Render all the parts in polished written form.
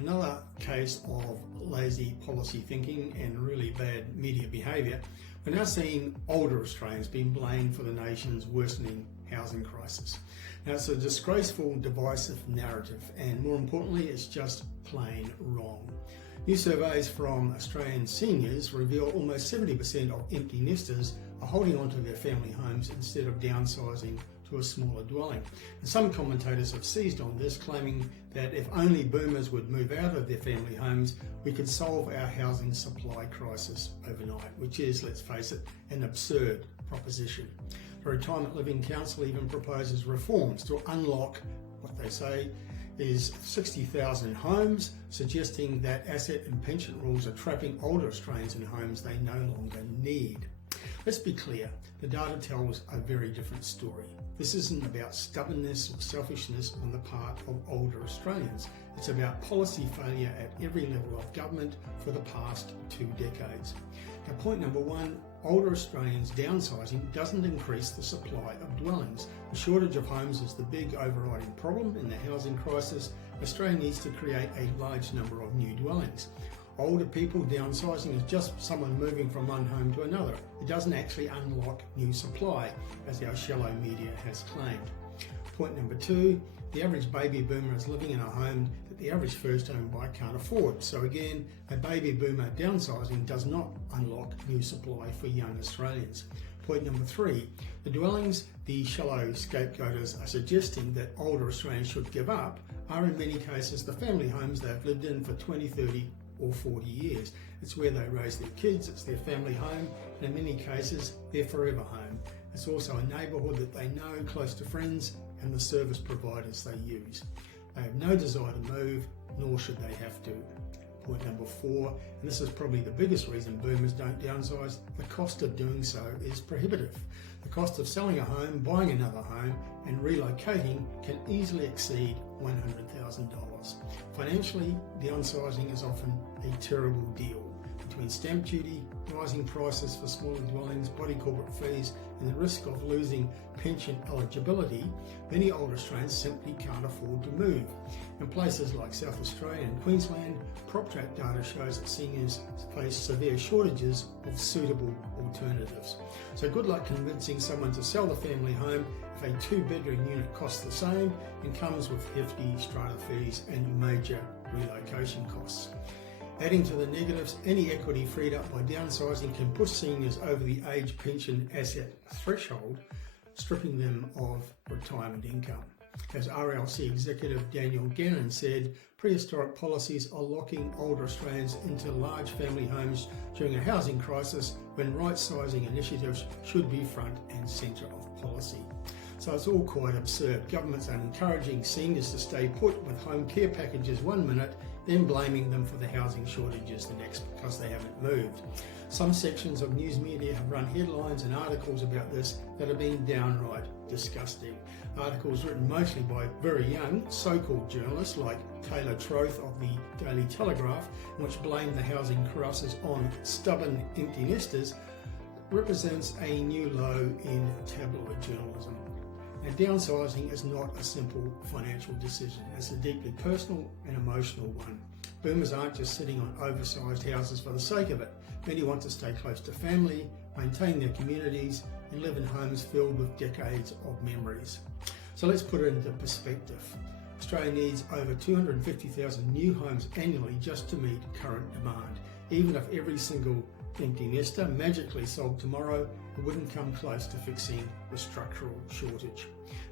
another case of lazy policy thinking and really bad media behaviour, we're now seeing older Australians being blamed for the nation's worsening housing crisis. Now, it's a disgraceful, divisive narrative, and more importantly, it's just plain wrong. New surveys from Australian seniors reveal almost 70% of empty nesters are holding on to their family homes instead of downsizing to a smaller dwelling. And some commentators have seized on this, claiming that if only boomers would move out of their family homes, we could solve our housing supply crisis overnight, which is, let's face it, an absurd proposition. The Retirement Living Council even proposes reforms to unlock what they say is 60,000 homes, suggesting that asset and pension rules are trapping older Australians in homes they no longer need. Let's be clear, the data tells a very different story. This isn't about stubbornness or selfishness on the part of older Australians. It's about policy failure at every level of government for the past 2 decades. Now, point number one, older Australians downsizing doesn't increase the supply of dwellings. The shortage of homes is the big overriding problem in the housing crisis. Australia needs to create a large number of new dwellings. Older people downsizing is just someone moving from one home to another. It doesn't actually unlock new supply, as our shallow media has claimed. Point number two, the average baby boomer is living in a home that the average first home buyer can't afford. So again, a baby boomer downsizing does not unlock new supply for young Australians. Point number three, the dwellings the shallow scapegoaters are suggesting that older Australians should give up are in many cases the family homes they've lived in for 20, 30 or 40 years. It's where they raise their kids, it's their family home, and in many cases, their forever home. It's also a neighbourhood that they know, close to friends and the service providers they use. They have no desire to move, nor should they have to. Point number four, and this is probably the biggest reason boomers don't downsize, the cost of doing so is prohibitive. The cost of selling a home, buying another home, and relocating can easily exceed $100,000. Financially, downsizing is often a terrible deal. Between stamp duty, rising prices for smaller dwellings, body corporate fees, and the risk of losing pension eligibility, many older Australians simply can't afford to move. In places like South Australia and Queensland, PropTrack data shows that seniors face severe shortages of suitable alternatives. So good luck convincing someone to sell the family home if a 2-bedroom unit costs the same and comes with hefty strata fees and major relocation costs. Adding to the negatives, any equity freed up by downsizing can push seniors over the age pension asset threshold, stripping them of retirement income. As RLC executive Daniel Gannon said, prehistoric policies are locking older Australians into large family homes during a housing crisis when right-sizing initiatives should be front and centre of policy. So it's all quite absurd. Governments are encouraging seniors to stay put with home care packages one minute, then blaming them for the housing shortages the next because they haven't moved. Some sections of news media have run headlines and articles about this that have been downright disgusting. Articles written mostly by very young so-called journalists like Taylor Troth of the Daily Telegraph, which blame the housing crisis on stubborn empty nesters, represents a new low in tabloid journalism. Now, downsizing is not a simple financial decision. It's a deeply personal and emotional one. Boomers aren't just sitting on oversized houses for the sake of it. Many want to stay close to family, maintain their communities, and live in homes filled with decades of memories. So let's put it into perspective. Australia needs over 250,000 new homes annually just to meet current demand. Even if every single empty nester magically sold tomorrow, it wouldn't come close to fixing the structural shortage.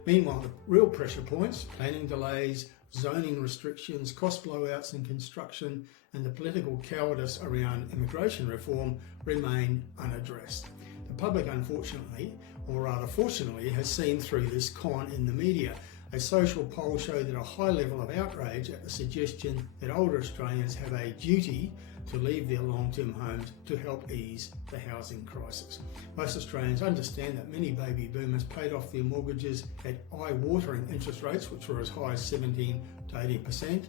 Meanwhile, the real pressure points, planning delays, zoning restrictions, cost blowouts in construction, and the political cowardice around immigration reform remain unaddressed. The public, unfortunately, or rather fortunately, has seen through this con in the media. A social poll showed that a high level of outrage at the suggestion that older Australians have a duty to leave their long-term homes to help ease the housing crisis. Most Australians understand that many baby boomers paid off their mortgages at eye-watering interest rates, which were as high as 17 to 18%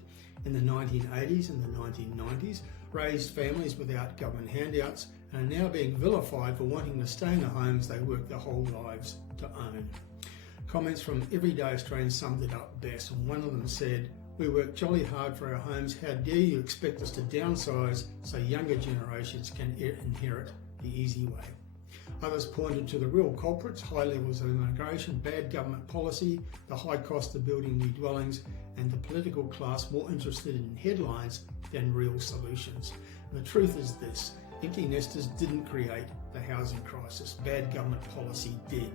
in the 1980s and the 1990s, raised families without government handouts, and are now being vilified for wanting to stay in the homes they worked their whole lives to own. Comments from everyday Australians summed it up best, and one of them said, We work jolly hard for our homes. How dare you expect us to downsize so younger generations can inherit the easy way? Others pointed to the real culprits: high levels of immigration, bad government policy, the high cost of building new dwellings, and the political class more interested in headlines than real solutions. And the truth is this: empty nesters didn't create the housing crisis. Bad government policy did.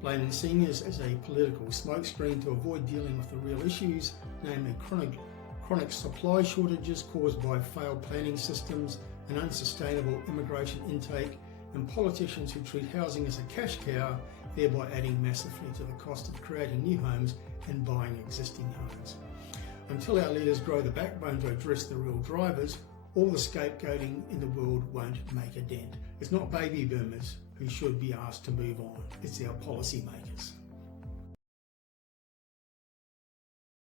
Blaming seniors as a political smokescreen to avoid dealing with the real issues, namely chronic supply shortages caused by failed planning systems, an unsustainable immigration intake, and politicians who treat housing as a cash cow, thereby adding massively to the cost of creating new homes and buying existing homes. Until our leaders grow the backbone to address the real drivers, all the scapegoating in the world won't make a dent. It's not baby boomers who should be asked to move on, it's our policymakers.